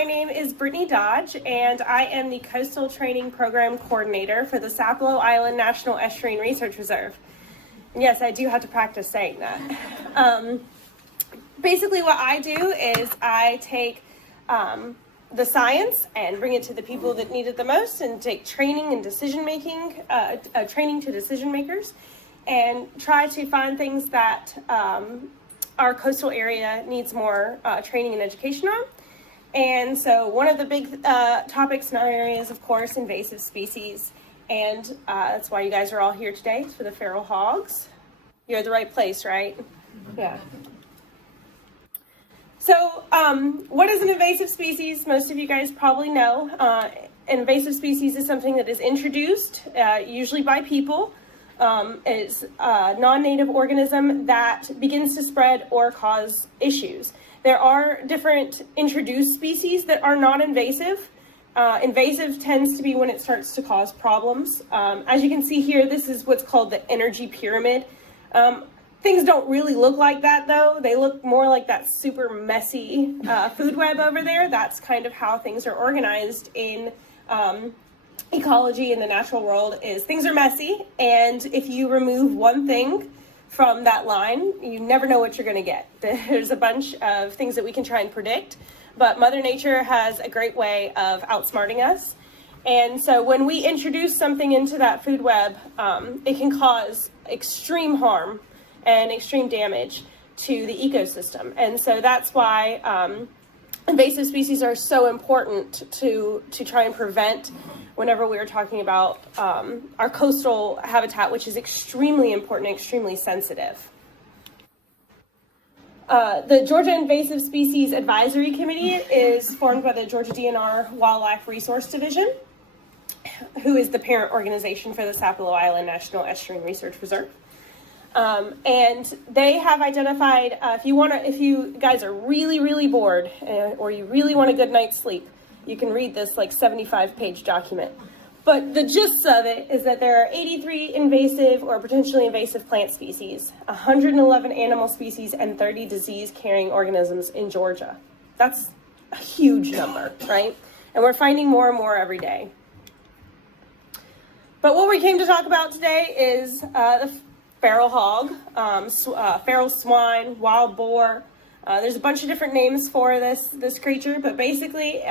My name is Brittany Dodge, and I am the Coastal Training Program Coordinator for the Sapelo Island Estuarine Research Reserve. And yes, I do have to practice saying that. Basically what I do is I take the science and bring it to the people that need it the most, and take training and decision-making, training to decision makers, and try to find things that our coastal area needs more training and education on. And so one of the big topics in our area is, of course, invasive species. And that's why you guys are all here today, for the feral hogs. You're at the right place, right? Yeah. So what is an invasive species? Most of you guys probably know. An invasive species is something that is introduced, usually by people. It's a non-native organism that begins to spread or cause issues. There are different introduced species that are not invasive. Invasive tends to be when it starts to cause problems. As you can see here, this is what's called the energy pyramid. Things don't really look like that, though. They look more like that super messy food web over there. That's kind of how things are organized in ecology in the natural world. Is things are messy, and if you remove one thing from that line, you never know what you're going to get. There's a bunch of things that we can try and predict, but Mother Nature has a great way of outsmarting us. And so when we introduce something into that food web, it can cause extreme harm and extreme damage to the ecosystem. And so that's why invasive species are so important to try and prevent whenever we are talking about our coastal habitat, which is extremely important and extremely sensitive. The Georgia Invasive Species Advisory Committee is formed by the Georgia DNR Wildlife Resource Division, who is the parent organization for the Sapelo Island Estuarine Research Reserve. And they have identified, if you guys are really, really bored or you really want a good night's sleep, you can read this like 75-page document. But the gist of it is that there are 83 invasive or potentially invasive plant species, 111 animal species, and 30 disease-carrying organisms in Georgia. That's a huge number, right? And we're finding more and more every day. But what we came to talk about today is the feral hog, feral swine, wild boar. There's a bunch of different names for this creature, but basically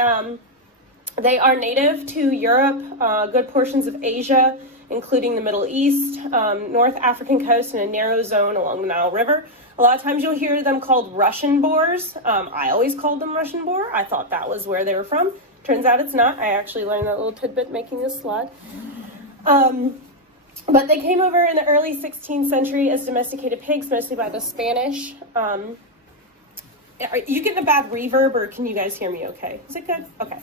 they are native to Europe, good portions of Asia, including the Middle East, North African coast, and a narrow zone along the Nile River. A lot of times you'll hear them called Russian boars. I always called them Russian boar. I thought that was where they were from. Turns out it's not. I actually learned that little tidbit making this slide. But they came over in the early 16th century as domesticated pigs, mostly by the Spanish. Are you getting a bad reverb, or can you guys hear me okay? Is it good? Okay.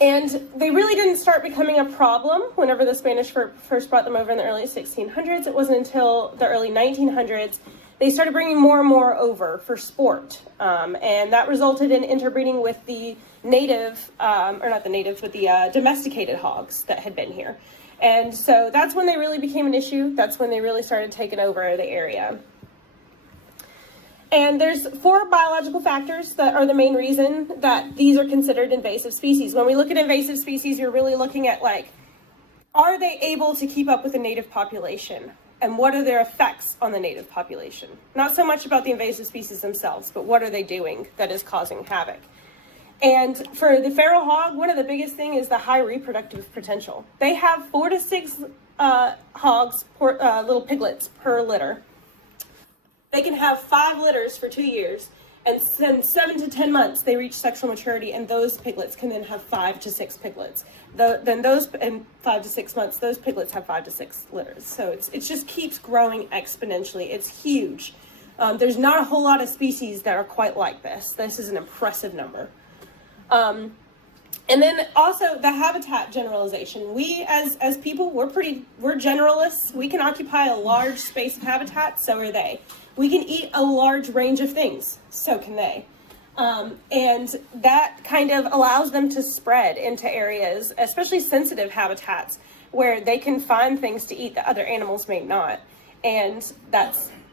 And they really didn't start becoming a problem whenever the Spanish first brought them over in the early 1600s. It wasn't until the early 1900s they started bringing more and more over for sport. And that resulted in interbreeding with the native, or not the natives, but the domesticated hogs that had been here. And so that's when they really became an issue. That's when they really started taking over the area. And there's 4 biological factors that are the main reason that these are considered invasive species. When we look at invasive species, you're really looking at, like, are they able to keep up with the native population? And what are their effects on the native population? Not so much about the invasive species themselves, but what are they doing that is causing havoc? And for the feral hog, one of the biggest things is the high reproductive potential. They have 4 to 6 hogs, little piglets, per litter. They can have 5 litters for 2 years, and then 7 to 10 months they reach sexual maturity, and those piglets can then have 5 to 6 piglets. Then those, in 5 to 6 months, those piglets have 5 to 6 litters. So it just keeps growing exponentially. It's huge. There's not a whole lot of species that are quite like this. This is an impressive number. And then also the habitat generalization. We as people, we're generalists. We can occupy a large space of habitat, so are they. We can eat a large range of things, so can they. And that kind of allows them to spread into areas, especially sensitive habitats, where they can find things to eat that other animals may not. And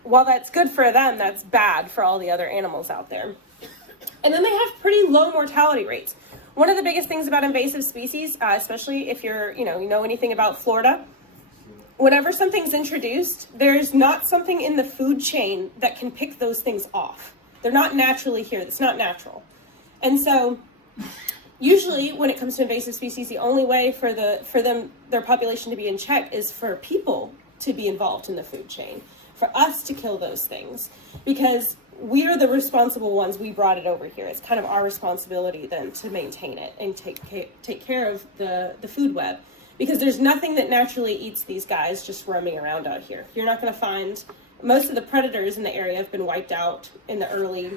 while that's good for them, that's bad for all the other animals out there. And then they have pretty low mortality rates. One of the biggest things about invasive species, especially if you're, you know anything about Florida, whenever something's introduced, there's not something in the food chain that can pick those things off. They're not naturally here. It's not natural. And so usually when it comes to invasive species, the only way for their population to be in check is for people to be involved in the food chain, for us to kill those things, because we are the responsible ones. We brought it over here. It's kind of our responsibility then to maintain it and take care of the food web, because there's nothing that naturally eats these guys just roaming around out here. You're not going to find, most of the predators in the area have been wiped out in the early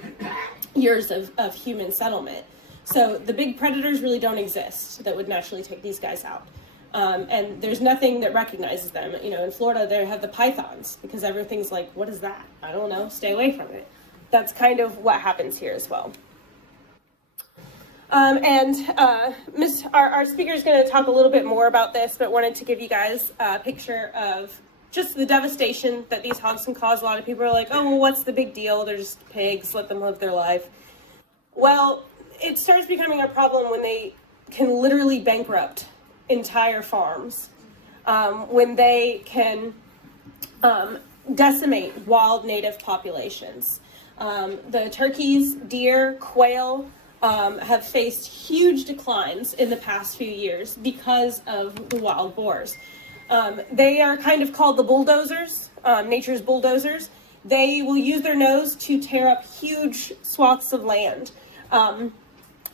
years of human settlement. So the big predators really don't exist that would naturally take these guys out. And there's nothing that recognizes them. You know, in Florida, they have the pythons, because everything's like, what is that? I don't know, stay away from it. That's kind of what happens here as well. Our speaker is going to talk a little bit more about this, but wanted to give you guys a picture of just the devastation that these hogs can cause. A lot of people are like, oh, well, what's the big deal? They're just pigs, let them live their life. Well, it starts becoming a problem when they can literally bankrupt entire farms, when they can decimate wild native populations. The turkeys, deer, quail have faced huge declines in the past few years because of the wild boars. They are kind of called the bulldozers, nature's bulldozers. They will use their nose to tear up huge swaths of land.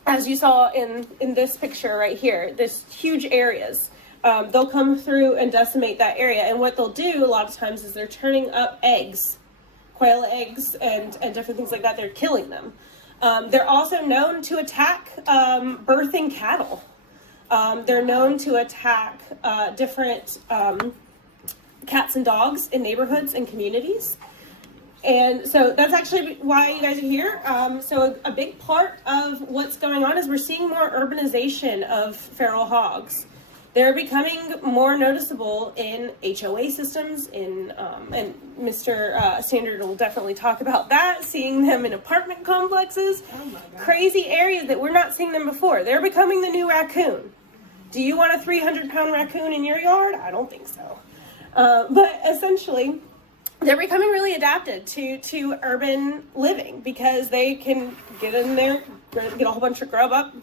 As you saw in this picture right here, this huge areas. They'll come through and decimate that area. And what they'll do a lot of times is they're turning up eggs, quail eggs and different things like that. They're killing them. They're also known to attack birthing cattle. They're known to attack different cats and dogs in neighborhoods and communities. And so that's actually why you guys are here. So a big part of what's going on is we're seeing more urbanization of feral hogs. They're becoming more noticeable in HOA systems, and Mr. Standard will definitely talk about that, seeing them in apartment complexes, crazy areas that we're not seeing them before. They're becoming the new raccoon. Do you want a 300-pound raccoon in your yard? I don't think so. But essentially, they're becoming really adapted to urban living, because they can get in there, get a whole bunch of grub up,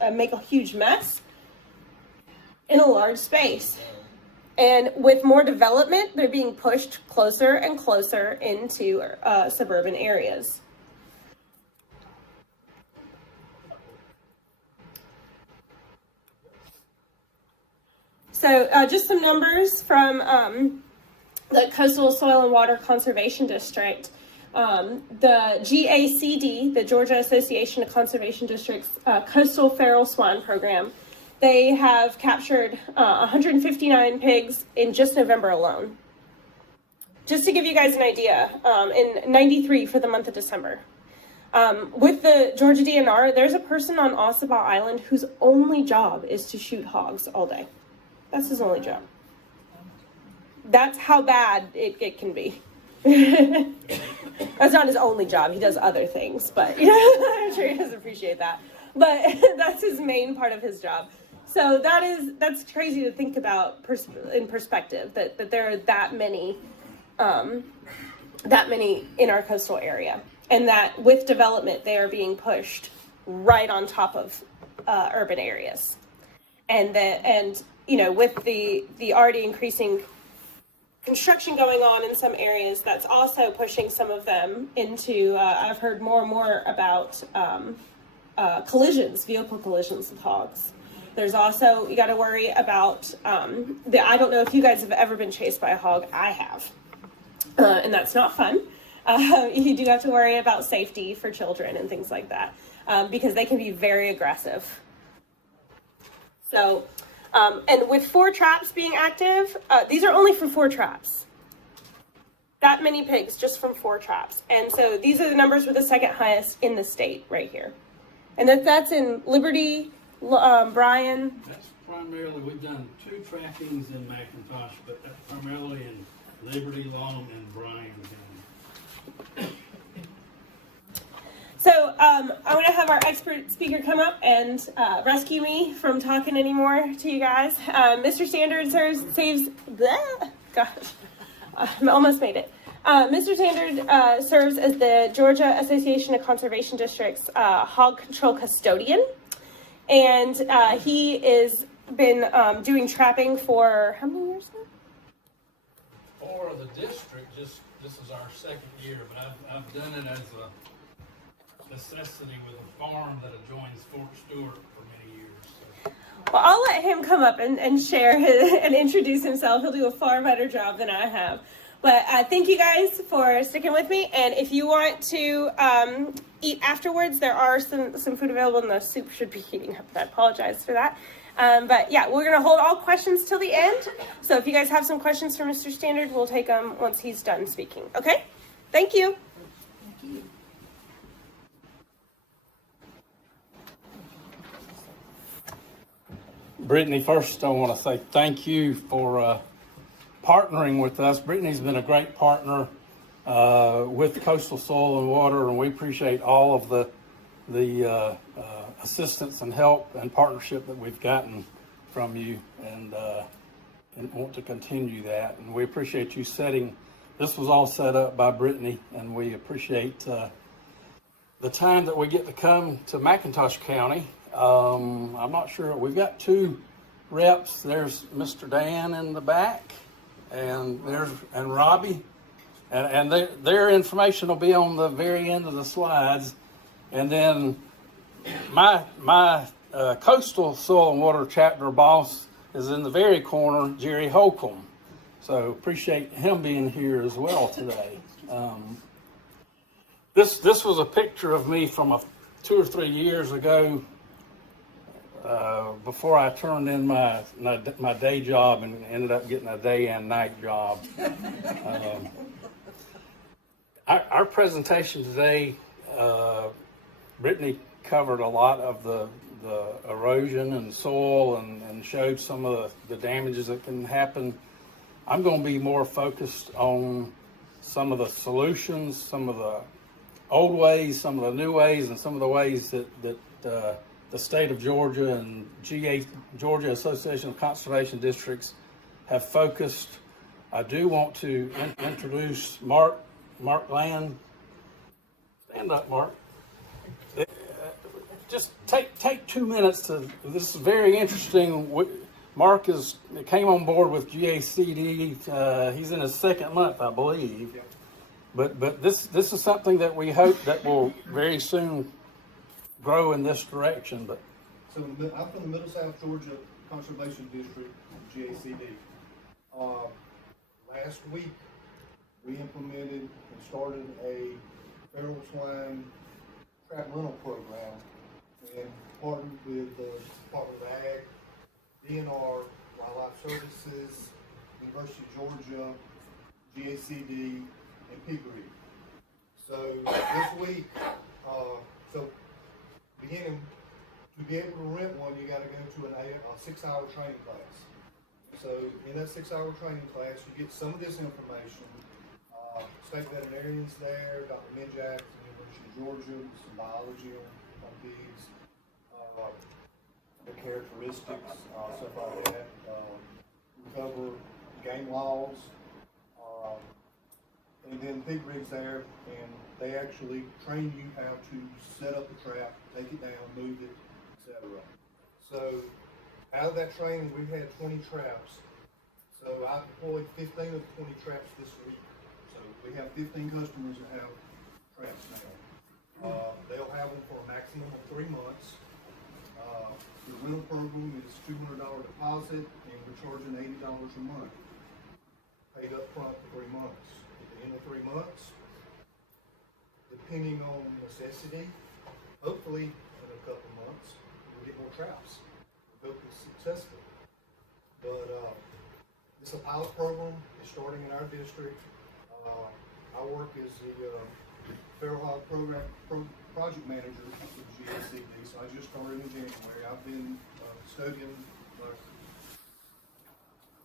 and make a huge mess in a large space. And with more development, they're being pushed closer and closer into suburban areas. So just some numbers from the Coastal Soil and Water Conservation District. The GACD, the Georgia Association of Conservation Districts Coastal Feral Swan Program, they have captured 159 pigs in just November alone. Just to give you guys an idea, in 93 for the month of December. With the Georgia DNR, there's a person on Sapelo Island whose only job is to shoot hogs all day. That's his only job. That's how bad it can be. That's not his only job. He does other things, but I'm sure he doesn't appreciate that. But that's his main part of his job. So that's crazy to think about in perspective, that there are that many in our coastal area, and that with development they are being pushed right on top of urban areas, and with the already increasing construction going on in some areas, that's also pushing some of them into, I've heard more and more about vehicle collisions with hogs. There's also, you got to worry about, I don't know if you guys have ever been chased by a hog. I have. And that's not fun. You do have to worry about safety for children and things like that, because they can be very aggressive. So, and with 4 traps being active, these are only from 4 traps. That many pigs just from 4 traps. And so these are the numbers for the second highest in the state right here. And that's in Liberty, Bryan. That's primarily, we've done 2 trappings in McIntosh, but that's primarily in Liberty, Long, and Bryan County. So I'm going to have our expert speaker come up and rescue me from talking anymore to you guys. Mr. Standard saves, bleh, gosh, I almost made it. Mr. Standard serves as the Georgia Association of Conservation Districts hog control custodian. And he has been doing trapping for how many years now? For the district, this is our second year, but I've done it as a necessity with a farm that adjoins Fort Stewart for many years. So. Well, I'll let him come up and share and introduce himself. He'll do a far better job than I have. But thank you guys for sticking with me. And if you want to eat afterwards, there are some food available, and the soup should be heating up. I apologize for that. But yeah, we're going to hold all questions till the end. So if you guys have some questions for Mr. Standard, we'll take them once he's done speaking. Okay? Thank you. Thank you. Brittany, first I want to say thank you for partnering with us. Brittany's been a great partner with Coastal Soil and Water, and we appreciate all of the assistance and help and partnership that we've gotten from you, and want to continue that. And we appreciate you this was all set up by Brittany, and we appreciate the time that we get to come to McIntosh County. I'm not sure. We've got two reps. There's Mr. Dan in the back, and Robbie, and their information will be on the very end of the slides. And then my Coastal Soil and Water chapter boss is in the very corner, Jerry Holcomb. So appreciate him being here as well today. This was a picture of me from 2 or 3 years ago. Before I turned in my day job and ended up getting a day and night job. Our presentation today, Brittany covered a lot of the erosion and soil and showed some of the damages that can happen. I'm going to be more focused on some of the solutions, some of the old ways, some of the new ways, and some of the ways that the state of Georgia and Georgia Association of Conservation Districts have focused. I do want to introduce Mark Land. Stand up, Mark. Just take 2 minutes this is very interesting. Mark came on board with GACD. He's in his second month, I believe. Yeah. But this is something that we hope that will very soon grow in this direction. But so I'm from the Middle South Georgia Conservation District, GACD. Last week we implemented and started a feral swine trap rental program and partnered with the Department of Ag, DNR, Wildlife Services, University of Georgia, GACD, and Piggery. So this week, beginning to be able to rent one, you got to go to a 6-hour training class. So in that 6-hour training class, you get some of this information. State veterinarians there, Dr. Minjak from the University of Georgia, some biology on pigs, the characteristics, stuff like that. We cover game laws, and then Piggery's there, and they actually train you how to set up the trap, take it down, move it, etc. So out of that training, we've had 20 traps. So I deployed 15 of the 20 traps this week. So we have 15 customers that have traps now. They'll have them for a maximum of 3 months. The rental program is $200 deposit, and we're charging $80 a month, paid up front for 3 months. At the end of 3 months, depending on necessity, hopefully in a couple months, we'll get more traps. We hope it's successful. But it's a pilot program. It's starting in our district. I work as the Feral Hog project manager with GACD, so I just started in January. I've been studying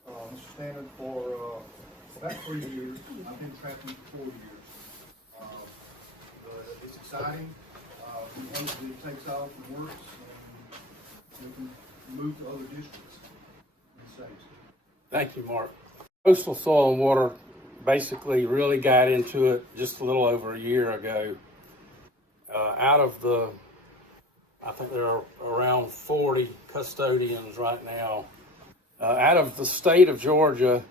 Mr. Standard for about 3 years. I've been trapping for 4 years. But it's exciting. hopefully it takes off and works, and we can move to other districts in the states. Thank you, Mark. Coastal Soil and Water basically really got into it just a little over a year ago. Out of the, I think there are around 40 custodians right now. Out of the state of Georgia,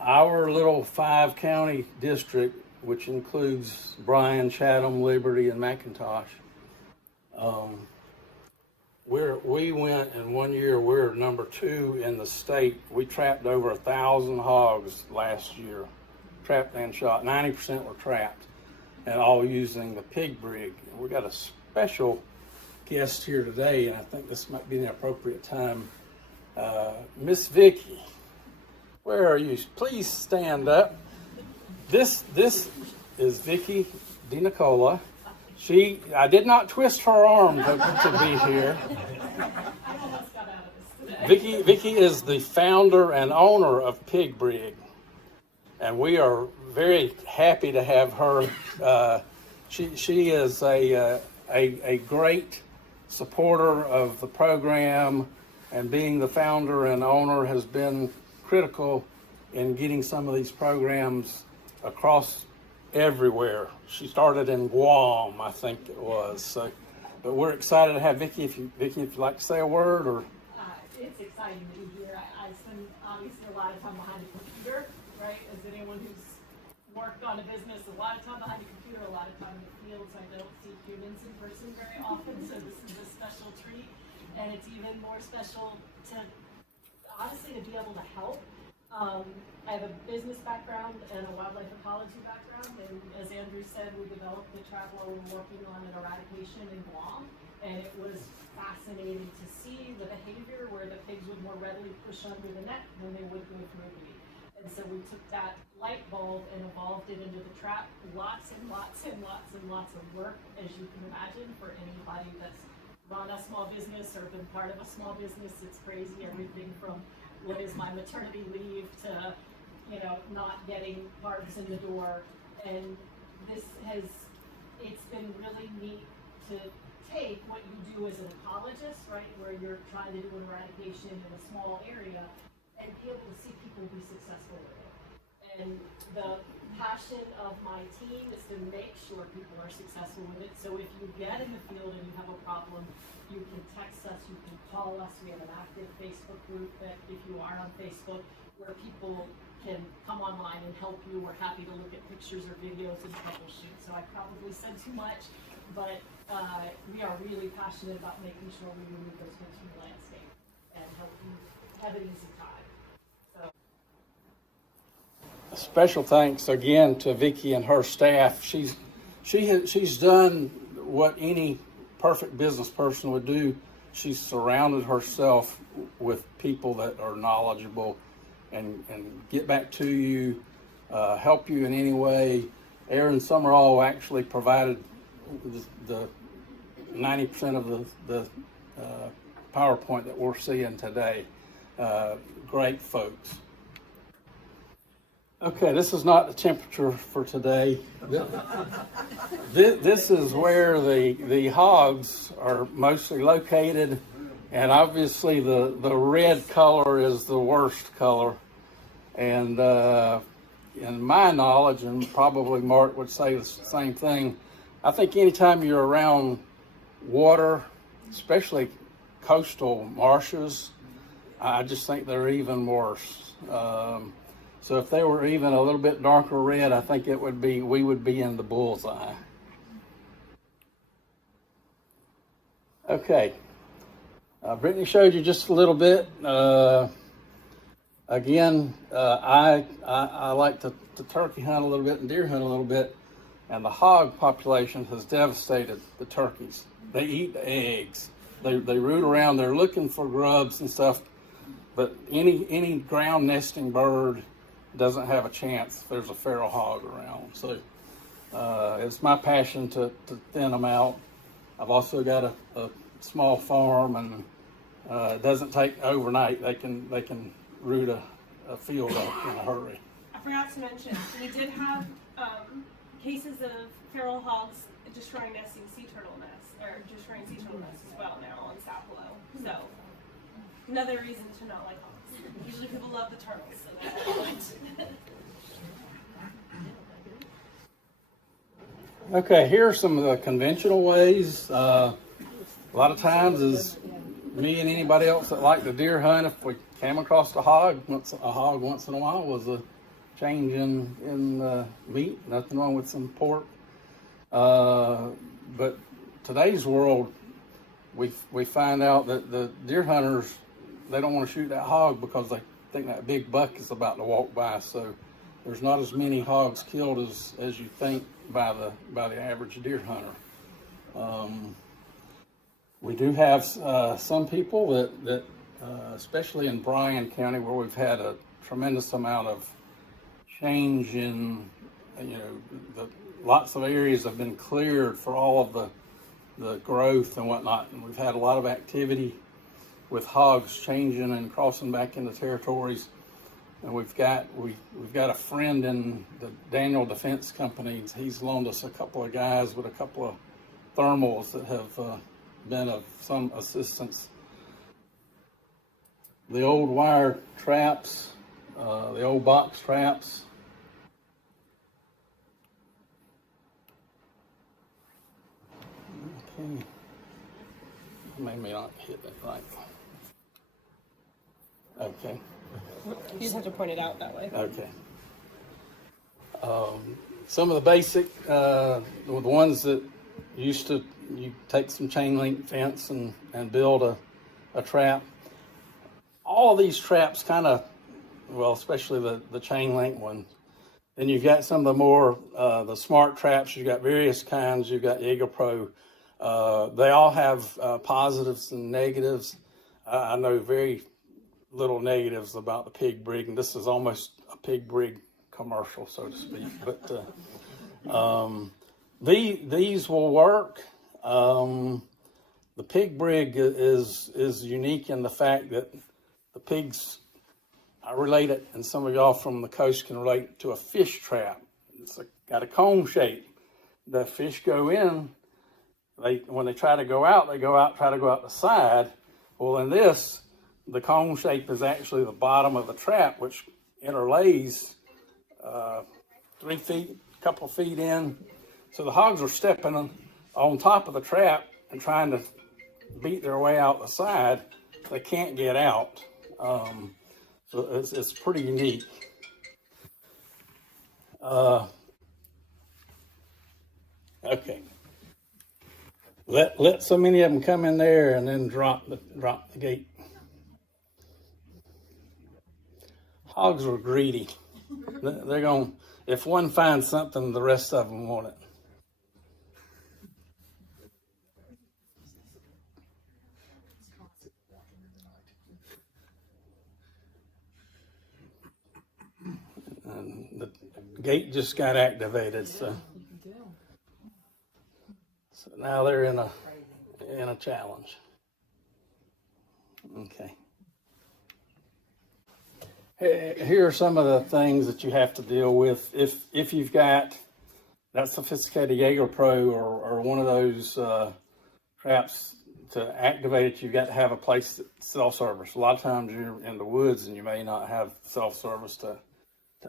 our little 5-county district, which includes Bryan, Chatham, Liberty, and McIntosh, we went in 1 year, we're number 2 in the state. We trapped over 1,000 hogs last year, trapped and shot. 90% were trapped, and all using the pig brig. We got a special guest here today, and I think this might be the appropriate time. Miss Vicky, where are you? Please stand up. This is Vicky DiNicola. I did not twist her arm to be here. Vicky is the founder and owner of Pig Brig, and we are very happy to have her. She is a great supporter of the program, and being the founder and owner has been critical in getting some of these programs across everywhere. She started in Guam, I think it was. So, but we're excited to have Vicky. If you'd like to say a word, or it's exciting to be here. I spend obviously a lot of time behind the computer, right? As anyone who's worked on a business, a lot of time behind the computer, a lot of time in the field, so I don't see humans in person very often. So this is a special treat, and it's even more special to honestly to be able to help. I have a business background and a wildlife ecology background, and as Andrew said, we developed the trap while we were working on an eradication in Guam, and it was fascinating to see the behavior where the pigs would more readily push under the net than they would go through the. And so we took that light bulb and evolved it into the trap. Lots and lots and lots and lots of work, as you can imagine, for anybody that's run a small business or been part of a small business. It's crazy, everything from what is my maternity leave to, not getting parts in the door. And it's been really neat to take what you do as an ecologist, right, where you're trying to do an eradication in a small area, and be able to see people be successful with it. And the passion of my team is to make sure people are successful with it. So if you get in the field and you have a problem, you can text us, you can call us. We have an active Facebook group that, if you are on Facebook, where people can come online and help you. We're happy to look at pictures or videos and troubleshoot. So I probably said too much, but we are really passionate about making sure we remove those things from the landscape and help you have an easy time. a special thanks again to Vicky and her staff. She's done what any perfect business person would do. She's surrounded herself with people that are knowledgeable and get back to you, help you in any way. Aaron Summerall actually provided the 90% of the PowerPoint that we're seeing today. Great folks. Okay, this is not the temperature for today. This is where the hogs are mostly located, and obviously the red color is the worst color. And in my knowledge, and probably Mark would say the same thing, I think anytime you're around water, especially coastal marshes, I just think they're even worse. So if they were even a little bit darker red, I think we would be in the bullseye. Okay, Brittany showed you just a little bit. Again, I like to turkey hunt a little bit and deer hunt a little bit, and the hog population has devastated the turkeys. They eat the eggs. They root around. They're looking for grubs and stuff, but any ground nesting bird doesn't have a chance if there's a feral hog around. So it's my passion to thin them out. I've also got a small farm, and it doesn't take overnight. They can root a field up in a hurry. I forgot to mention, we did have cases of feral hogs destroying nesting sea turtle nests, are just transition on us as well now on Sapelo. So another reason to not like hogs. Usually people love the turtles, so that's the point. Okay, here are some of the conventional ways. A lot of times is me and anybody else that like to deer hunt, if we came across a hog once in a while, was a change in meat. Nothing wrong with some pork. But today's world, we find out that the deer hunters, they don't want to shoot that hog because they think that big buck is about to walk by. So there's not as many hogs killed as you think by the average deer hunter. We do have some people that especially in Bryan County, where we've had a tremendous amount of change in, lots of areas have been cleared for all of the growth and whatnot, and we've had a lot of activity with hogs changing and crossing back into territories. And we've got a friend in the Daniel Defense Company. He's loaned us a couple of guys with a couple of thermals that have been of some assistance. The old wire traps, the old box traps. Okay. Maybe not hit that right. Okay. You just have to point it out that way. Okay. Some of the basic, the ones that you take some chain link fence and build a trap. All of these traps kind of, well, especially the chain link one. Then you've got some of the more, the smart traps. You've got various kinds. You've got Jaeger Pro. They all have positives and negatives. I know very little negatives about the pig brig, and this is almost a pig brig commercial, so to speak. But these will work. The pig brig is unique in the fact that the pigs, I relate it, and some of y'all from the coast can relate to a fish trap. It's got a cone shape. The fish go in. When they try to go out, try to go out the side. Well, in this, the cone shape is actually the bottom of the trap, which interlays 3 feet, a couple of feet in. So the hogs are stepping on top of the trap and trying to beat their way out the side. They can't get out. So it's pretty unique. Okay. Let so many of them come in there and then drop the gate. Hogs are greedy. They're going, if one finds something, the rest of them want it. And the gate just got activated, so now they're in a challenge. Okay. Here are some of the things that you have to deal with if you've got that sophisticated Jaeger Pro or one of those traps. To activate it, you've got to have a place that self-service. A lot of times you're in the woods and you may not have self-service to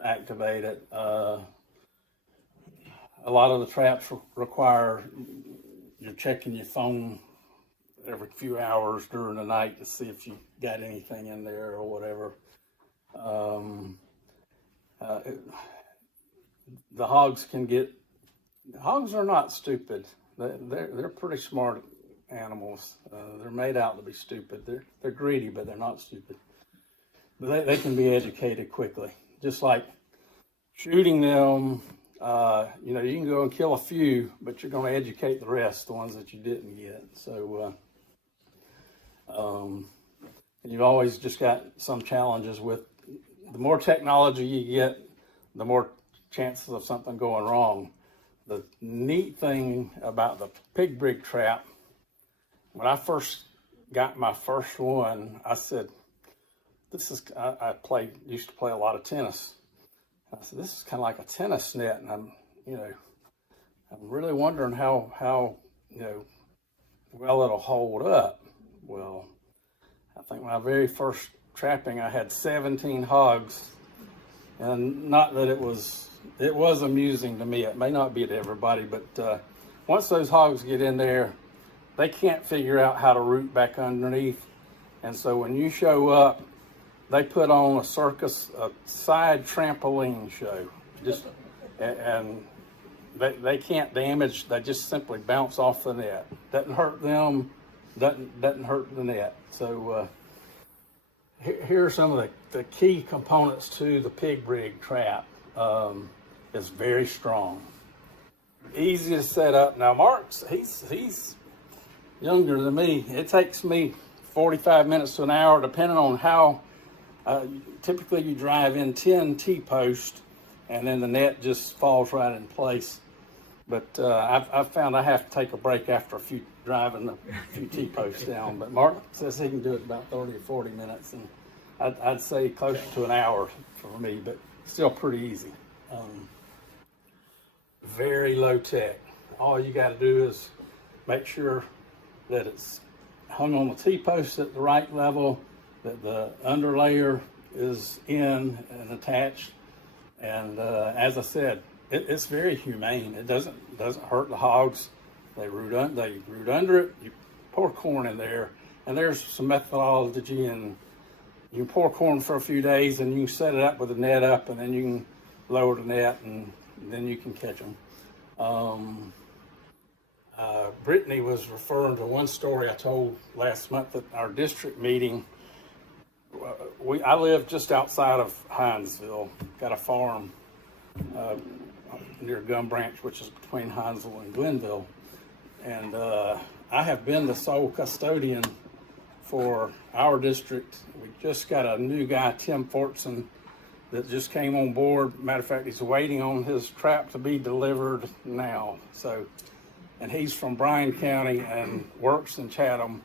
activate it. A lot of the traps require you're checking your phone every few hours during the night to see if you got anything in there or whatever. The hogs are not stupid. They're pretty smart animals. They're made out to be stupid. They're greedy, but they're not stupid. But they can be educated quickly. Just like shooting them, you can go and kill a few, but you're going to educate the rest, the ones that you didn't get. So you've always just got some challenges with. The more technology you get, the more chances of something going wrong. The neat thing about the pig brig trap, when I first got my first one, I said, I used to play a lot of tennis. I said, this is kind of like a tennis net, and I'm really wondering how well, it'll hold up. Well, I think my very first trapping, I had 17 hogs, and not that it was amusing to me. It may not be to everybody, but once those hogs get in there, they can't figure out how to root back underneath. And so when you show up, they put on a circus, a side trampoline show, and they can't damage. They just simply bounce off the net. Doesn't hurt them, doesn't hurt the net. So here are some of the key components to the pig rig trap. It's very strong, easy to set up. Now Mark's he's younger than me. It takes me 45 minutes to an hour, depending on how. Typically you drive in 10 T-posts and then the net just falls right in place. But I've found I have to take a break after driving a few T-posts down. But Mark says he can do it about 30 or 40 minutes, and I'd say closer to an hour for me, but still pretty easy. Very low tech. All you got to do is make sure that it's hung on the T-post at the right level, that the underlayer is in and attached, and as I said, it's very humane. It doesn't hurt the hogs. They root under it. You pour corn in there, and there's some methodology, and you can pour corn for a few days, and you can set it up with the net up, and then you can lower the net, and then you can catch them. Brittany was referring to one story I told last month at our district meeting. I live just outside of Hinesville, got a farm near Gum Branch, which is between Hinesville and Glenville. And I have been the sole custodian for our district. We just got a new guy, Tim Fortson, that just came on board. Matter of fact, he's waiting on his trap to be delivered now. So, and he's from Bryan County and works in Chatham.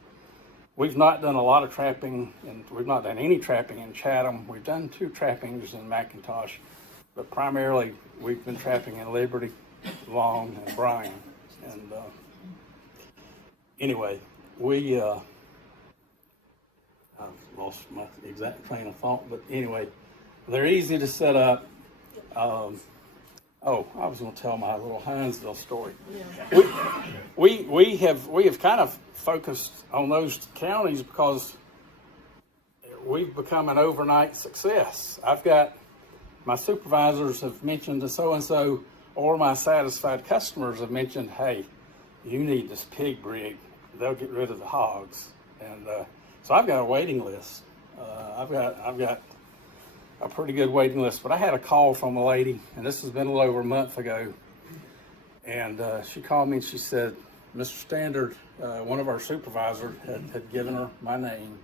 We've not done a lot of trapping, and we've not done any trapping in Chatham. We've done 2 trappings in McIntosh, but primarily we've been trapping in Liberty, Long, and Bryan. And anyway, I've lost my exact train of thought, but anyway, they're easy to set up. I was going to tell my little Hinesville story. Yeah. We have kind of focused on those counties because we've become an overnight success. I've got my supervisors have mentioned to so-and-so, or my satisfied customers have mentioned, hey, you need this pig rig. They'll get rid of the hogs. And so I've got a waiting list. I've got a pretty good waiting list, but I had a call from a lady, and this has been a little over a month ago, and she called me and she said, Mr. Standard, one of our supervisors had given her my name,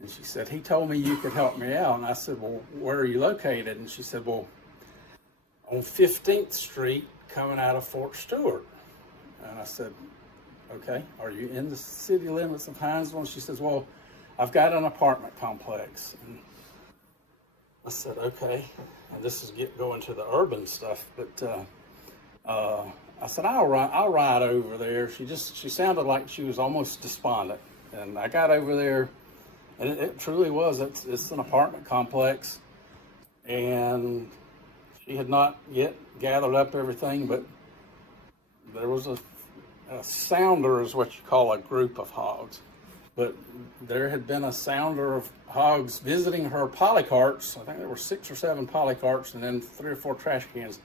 and she said, he told me you could help me out. And I said, well, where are you located? And she said, well, on 15th Street coming out of Fort Stewart. And I said, okay, are you in the city limits of Hinesville? And she says, well, I've got an apartment complex. And I said, okay, and this is going to the urban stuff, but I said, I'll ride over there. She sounded like she was almost despondent, and I got over there, and it truly was. It's an apartment complex, and she had not yet gathered up everything, but there was a sounder, is what you call a group of hogs. But there had been a sounder of hogs visiting her polycarts. I think there were 6 or 7 polycarts and then 3 or 4 trash cans.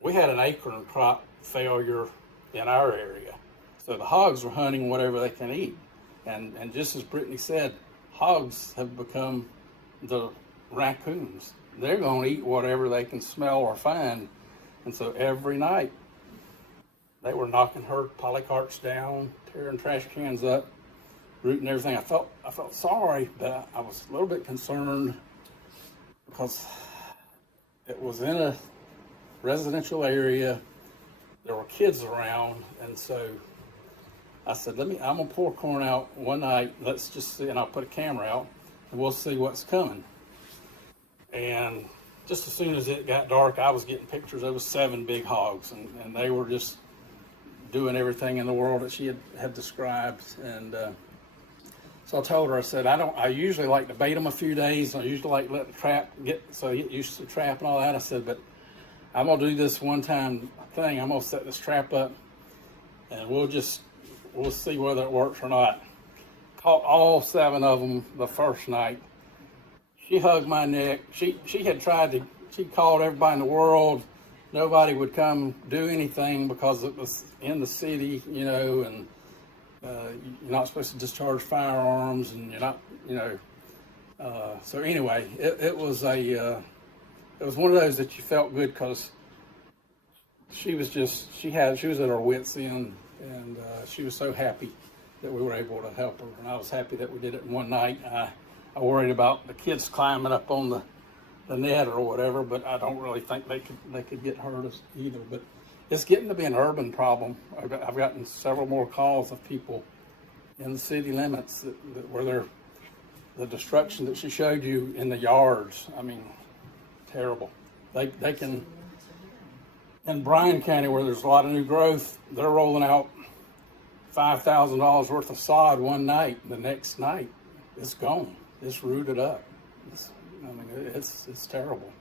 We had an acorn crop failure in our area. So the hogs were hunting whatever they can eat. And just as Brittany said, hogs have become the raccoons. They're going to eat whatever they can smell or find. And so every night, they were knocking her polycarts down, tearing trash cans up, rooting everything. I felt sorry, but I was a little bit concerned because it was in a residential area. There were kids around, and so I said, I'm gonna pour corn out one night. Let's just see, and I'll put a camera out, and we'll see what's coming. And just as soon as it got dark, I was getting pictures. There was 7 big hogs, and they were just doing everything in the world that she had described. And so I told her, I said, I usually like to bait them a few days. I usually like to let the trap get used to the trap and all that. I said, but I'm going to do this one time thing. I'm going to set this trap up and we'll see whether it works or not. Caught all 7 of them the first night. She hugged my neck. She called everybody in the world. Nobody would come do anything because it was in the city, you know, and you're not supposed to discharge firearms, and you're not, you know. So anyway, it was one of those that you felt good because she was at her wits' end, and she was so happy that we were able to help her, and I was happy that we did it in one night. I worried about the kids climbing up on the net or whatever, but I don't really think they could get hurt either. But it's getting to be an urban problem. I've gotten several more calls of people in the city limits where the destruction that she showed you in the yards. I mean, terrible. They can, in Bryan County where there's a lot of new growth, they're rolling out $5,000 worth of sod one night. The next night, it's gone. It's rooted up. It's terrible.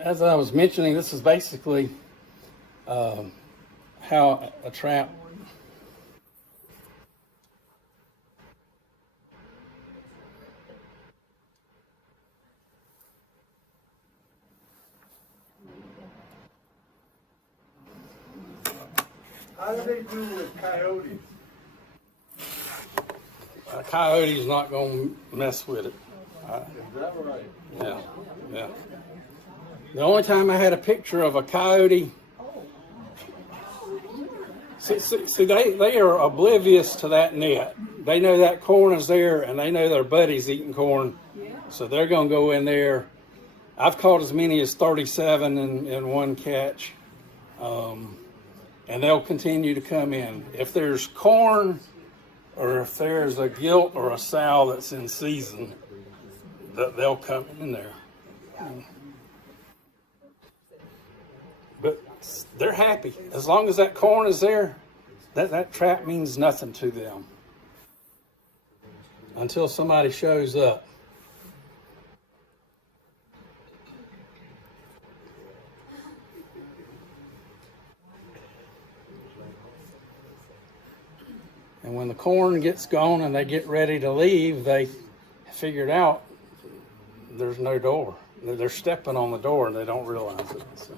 As I was mentioning, this is basically how a trap How do they do with coyotes? a coyote's not going to mess with it. Is that right? Yeah. The only time I had a picture of a coyote, see they are oblivious to that net. They know that corn is there, and they know their buddy's eating corn, so they're going to go in there. I've caught as many as 37 in one catch, and they'll continue to come in. If there's corn, or if there's a gilt or a sow that's in season, they'll come in there. But they're happy. As long as that corn is there, that trap means nothing to them until somebody shows up. And when the corn gets gone and they get ready to leave, they figured out there's no door. They're stepping on the door and they don't realize it. So.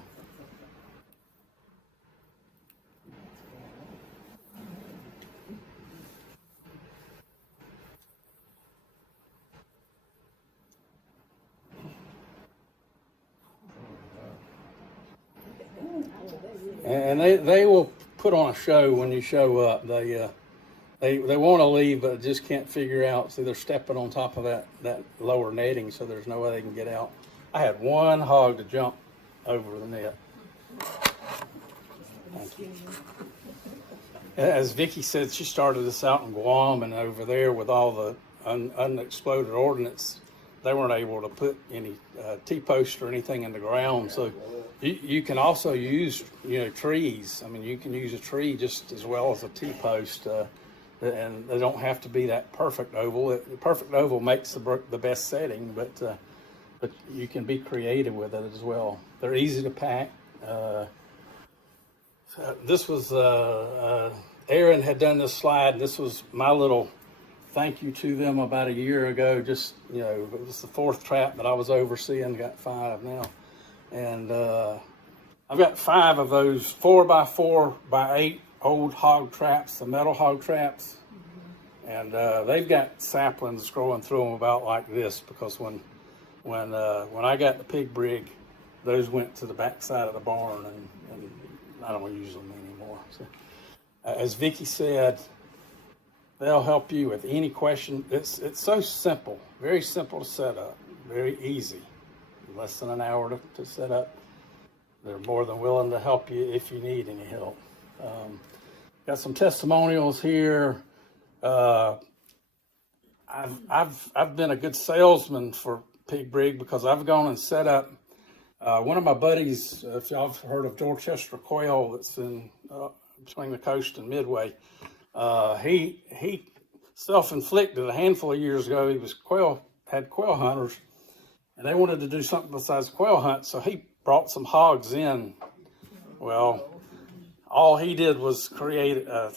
And they will put on a show when you show up. They want to leave, but just can't figure out. See, they're stepping on top of that lower netting, so there's no way they can get out. I had one hog to jump over the net. Thank you. As Vicki said, she started this out in Guam, and over there with all the unexploded ordnance, they weren't able to put any T-posts or anything in the ground. So you can also use, trees. I mean, you can use a tree just as well as a T-post. And they don't have to be that perfect oval. The perfect oval makes the best setting, but you can be creative with it as well. They're easy to pack. This was Aaron had done this slide. This was my little thank you to them about a year ago. Just it was the 4th trap that I was overseeing. Got 5 now, and I've got 5 of those 4x4x8 old hog traps, the metal hog traps, and they've got saplings growing through them about like this, because when I got the pig brig, those went to the back side of the barn, and I don't use them anymore. So, as Vicki said, they'll help you with any question. It's so simple, very simple to set up, very easy, less than an hour to set up. They're more than willing to help you if you need any help. Got some testimonials here. I've been a good salesman for Pig Brig because I've gone and set up One of my buddies, if y'all have heard of Dorchester Quail, that's in between the coast and Midway, he self-inflicted a handful of years ago. He was had quail hunters, and they wanted to do something besides quail hunt, so he brought some hogs in. Well, all he did was create a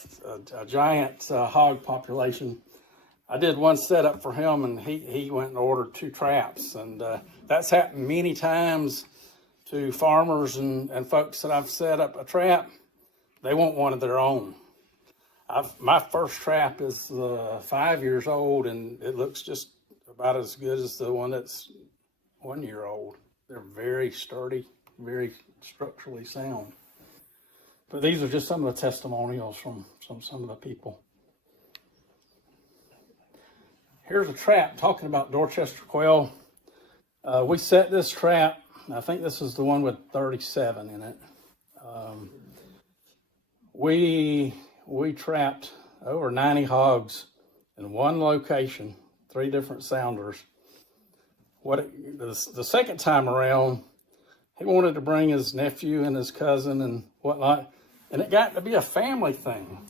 giant hog population. I did one setup for him, and he went and ordered 2 traps, and that's happened many times to farmers and folks that I've set up a trap. They want one of their own. My first trap is 5 years old, and it looks just about as good as the one that's 1 year old. They're very sturdy, very structurally sound. But these are just some of the testimonials from some of the people. Here's a trap talking about Dorchester quail. We set this trap. I think this is the one with 37 in it. We trapped over 90 hogs in one location, 3 different sounders. The second time around, he wanted to bring his nephew and his cousin and whatnot, and it got to be a family thing.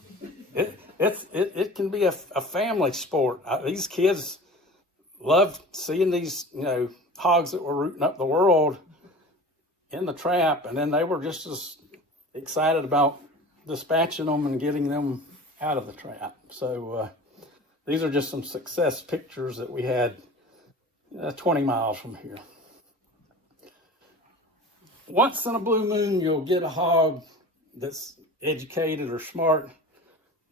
It can be a family sport. These kids loved seeing these hogs that were rooting up the world in the trap, and then they were just as excited about dispatching them and getting them out of the trap. So these are just some success pictures that we had 20 miles from here. Once in a blue moon, you'll get a hog that's educated or smart.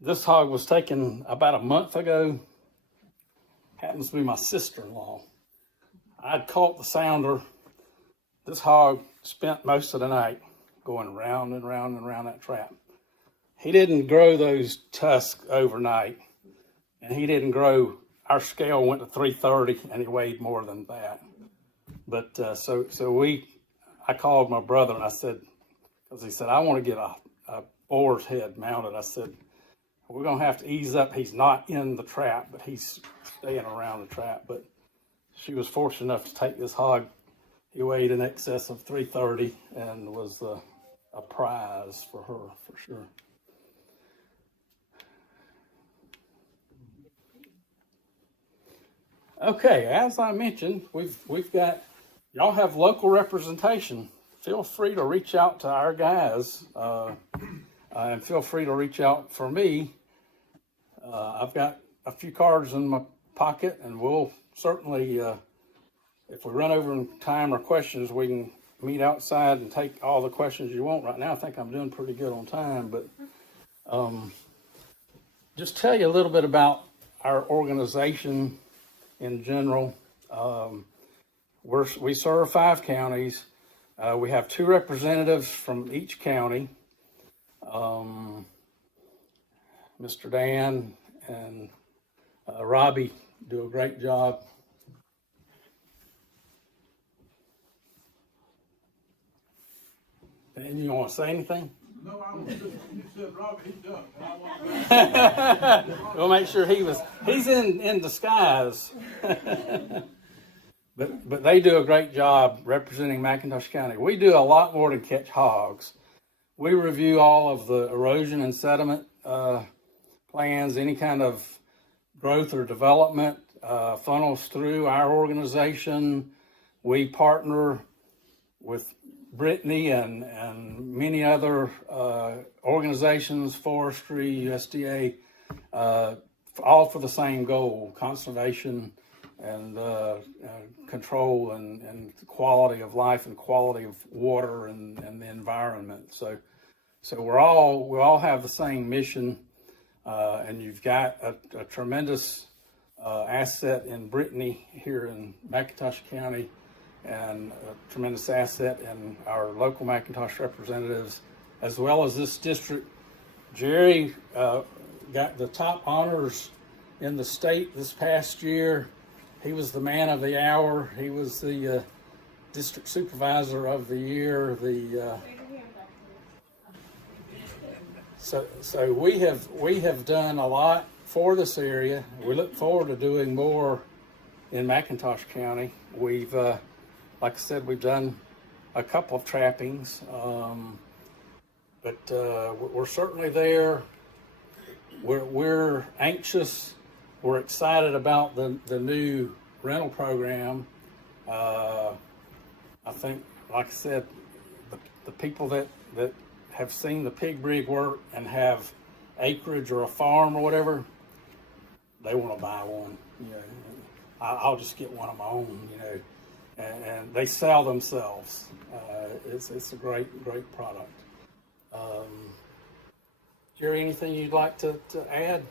This hog was taken about a month ago. Happens to be my sister-in-law. I'd caught the sounder. This hog spent most of the night going round and round and round that trap. He didn't grow those tusks overnight, and he didn't grow. Our scale went to 330, and he weighed more than that. But I called my brother, and I said, because he said, I want to get a boar's head mounted. I said, we're going to have to ease up. He's not in the trap, but he's staying around the trap. But she was fortunate enough to take this hog. He weighed in excess of 330 and was a prize for her, for sure. Okay, as I mentioned, we've got, y'all have local representation. Feel free to reach out to our guys, and feel free to reach out for me. I've got a few cards in my pocket, and we'll certainly, if we run over in time or questions, we can meet outside and take all the questions you want. Right now, I think I'm doing pretty good on time, but just tell you a little bit about our organization in general. We serve 5 counties. We have 2 representatives from each county. Mr. Dan and Robbie do a great job. And you want to say anything? No, I don't. You said Robbie, he's done. We'll make sure he's in disguise. But they do a great job representing McIntosh County. We do a lot more than catch hogs. We review all of the erosion and sediment plans, any kind of growth or development funnels through our organization. We partner with Brittany and many other organizations, forestry, USDA, all for the same goal: conservation and control and quality of life and quality of water and the environment. So we all have the same mission, and you've got a tremendous asset in Brittany here in McIntosh County, and a tremendous asset in our local McIntosh representatives, as well as this district. Jerry got the top honors in the state this past year. He was the man of the hour. He was the district supervisor of the year. So we have done a lot for this area. We look forward to doing more in McIntosh County. We've like I said, we've done a couple of trappings. But we're certainly there. We're anxious. We're excited about the new rental program. I think, like I said, the people that have seen the pig rig work and have acreage or a farm or whatever, they want to buy one. You know, I'll just get one of my own. You know, and they sell themselves. It's a great product. Jerry, anything you'd like to add?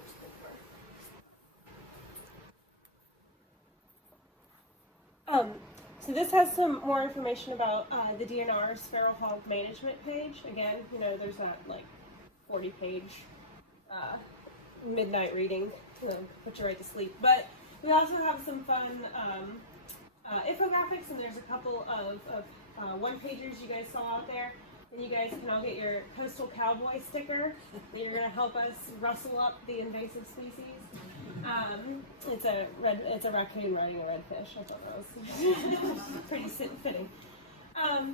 So this has some more information about the DNR's Feral Hog Management page. Again, you know, there's that like 40-page midnight reading to put you right to sleep. But we also have some fun infographics, and there's a couple of one-pagers you guys saw out there. And you guys can all get your Coastal Cowboy sticker that you're going to help us rustle up the invasive species. It's a raccoon riding a redfish. I thought that was pretty fitting. But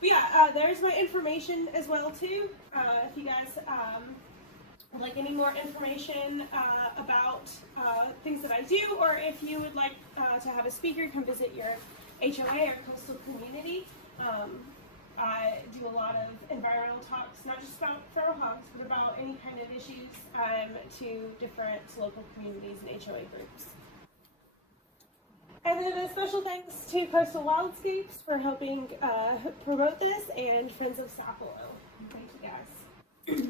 yeah, there's my information as well too. If you guys would like any more information about things that I do, or if you would like to have a speaker come visit your HOA or coastal community. I do a lot of environmental talks, not just about feral hogs, but about any kind of issues to different local communities and HOA groups. And then a special thanks to Coastal Wildscapes for helping promote this, and Friends of Sapelo. Thank you guys.